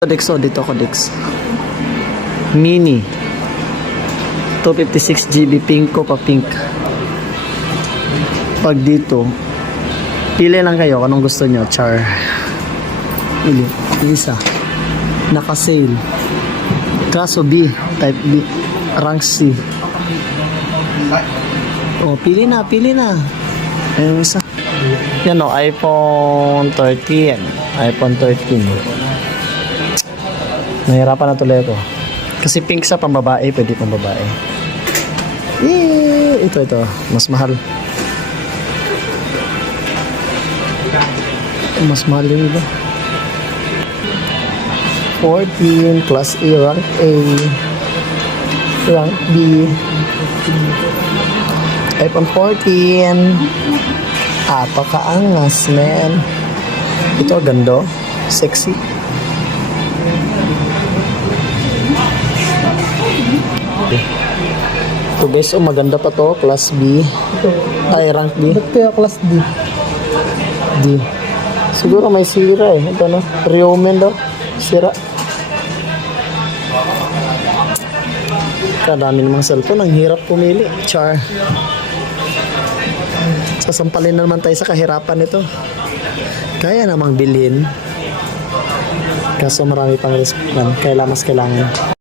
Codex, dito Codex Mini 256GB pinko pa pink. Pag dito pili lang kayo kung anong gusto nyo. Char pili isa naka sale kaso B type B rank C. Pili na ayun isa yan iPhone 13 iPhone 13. Nahirapan na tuloy ako. Kasi pink sa pambabae, pwede pambabae. Ito. Mas mahal. Mas mahal yung iba. 14, Class A, Rank A, Rank B, iPhone 14. Pakaangas, man. Ito, ganda. Sexy. Ito guys, maganda pa to, class B. Ay, rank B. Ba't kaya class D? D. Siguro may sira eh. Ito no, Riomen daw. Sira. Kadami namang cellphone, ang hirap pumili. Char. Sasampalin na naman tayo sa kahirapan nito. Kaya namang bilhin. Kaso marami pang risk man. Kailangan.